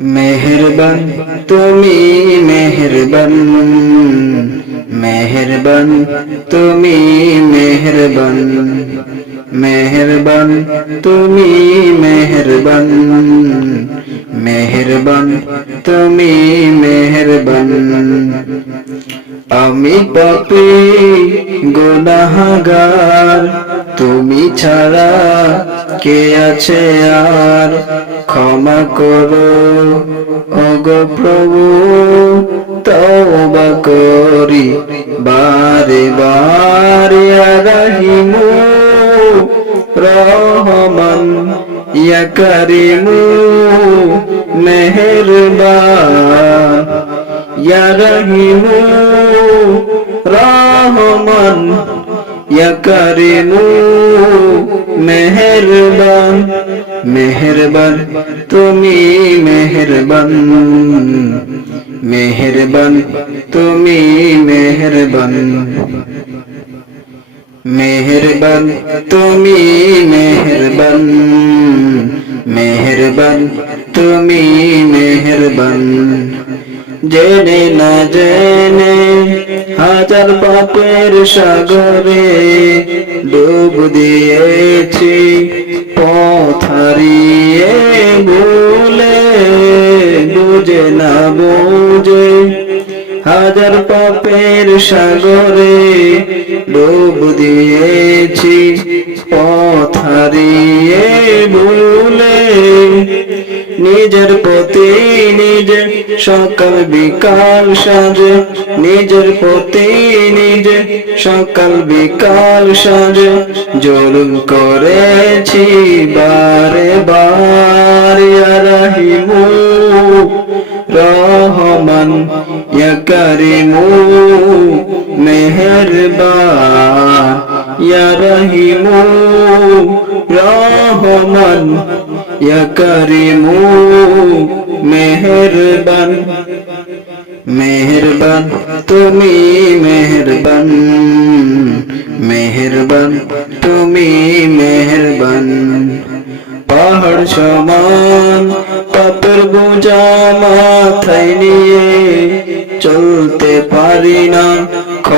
মেহেরবান, তুমি মেহেরবান। মেহেরবান, তুমি মেহেরবান। মেহেরবান, তুমি মেহেরবান। মেহেরবান, তুমি মেহেরবান। আমি পাপি, গুনাহগার, তুমি ছাড়া কে আছে আর? ক্ষমা করো। ওগো প্রভু, তওবা করি। বারে বারে রহিমু রহমান ইয়া করিমু মেহেরবান ইয়া রহিমু রহমান ইয়া করিমু মেহেরবান মেহেরবান তুমি মেহেরবান মেহেরবান তুমি মেহেরবান মেহেরবান তুমি মেহেরবান মেহেরবান, তুমি মেহেরবান। জেনে না জেনে হাজার পাপের সাগরে ডুব দিয়েছি পথারিয়ে ভুলে বুঝে না বুঝে হাজার পাপের সাগরে ডুব দিয়েছি পথারিয়ে ভুলে নিজের প্রতি নিজে সকাল বিকাল সাজে। নিজের প্রতি নিজে সকাল বিকাল সাজে। জুলুম করেছি বারে বারে রহিমু, রহমান, ইয়া করিমু, মেহেরবান রহিমু, রহমান ইয়া করিমু, মেহেরবান। মেহেরবান, তুমি মেহেরবান। মেহেরবান, তুমি মেহেরবান। পাহাড় সমান, পাপের বোঝা মাথায় নিয়ে চলতে পারি না।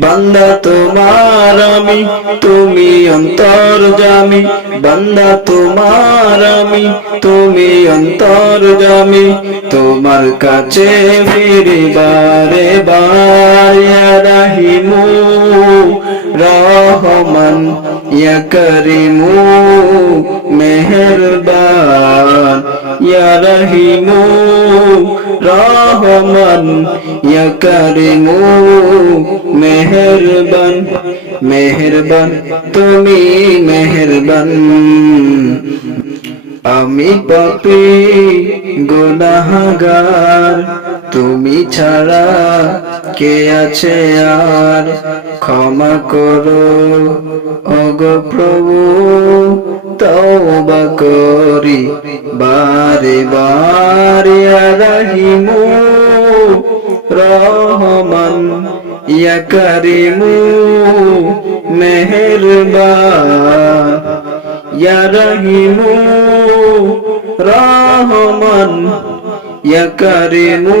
বান্দা তোমার আমি, তুমি অন্তর জামি বান্দা তোমার আমি, তুমি অন্তর জামি তোমার কাছে ফিরি বারে বারে রাহিমু রহমান করিমু মেহেরবান ইয়া রহিমু রহমান ইয়া করিমু মেহেরবান মেহেরবান তুমি মেহেরবান। আমি পাপি গুনাহগার তুমি ছাড়া কে আছে আর? ক্ষমা করো। ওগো প্রভু, তওবা করি। বারে বারে রহিমু রহমান ইয়া করিমু মেহেরবান ইয়া রহিমু রহমান ইয়া করিমু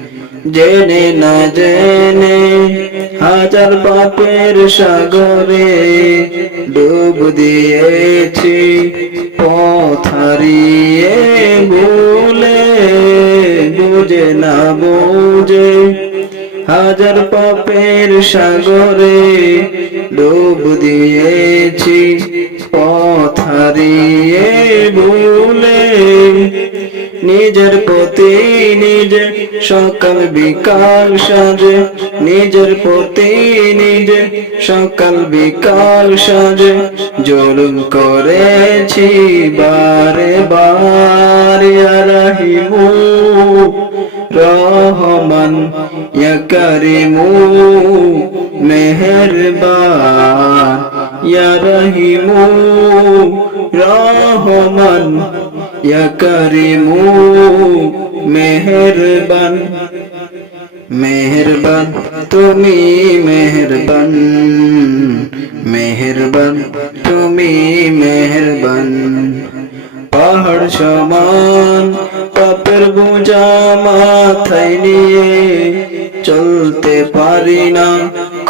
জেনে না জেনে হাজার পাপের সাগরে ডুব দিয়েছি পথারিয়ে ভুলে বুঝে না বুঝে হাজার পাপের সাগরে ডুব দিয়েছি পথারিয়ে ভুলে নিজের প্রতি নিজে সকাল বিকাল সাজে। নিজের প্রতি নিজে সকাল বিকাল সাজে। জুলুম করেছি বারে বার রাহিমু, রহমান, ইয়া করিমু, মেহেরবান, ইয়া রহমান, ইয়া করিমু মেহেরবান। মেহেরবান, তুমি মেহেরবান। মেহেরবান, তুমি মেহেরবান। পাহাড় সমান, পাপের বোঝা মাথায় নিয়ে চলতে পারি না।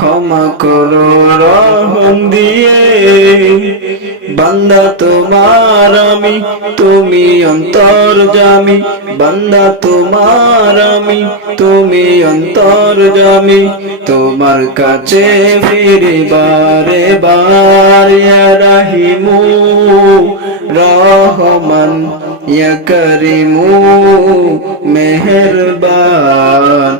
ক্ষমা করো, রহম দিয়ে। বান্দা তোমার আমি, তুমি অন্তর জামি বান্দা তোমার আমি, তুমি অন্তর জামি তোমার কাছে ফিরে বারে বার রাহিমু, রহমান, ইয়া করিমু, মেহেরবান।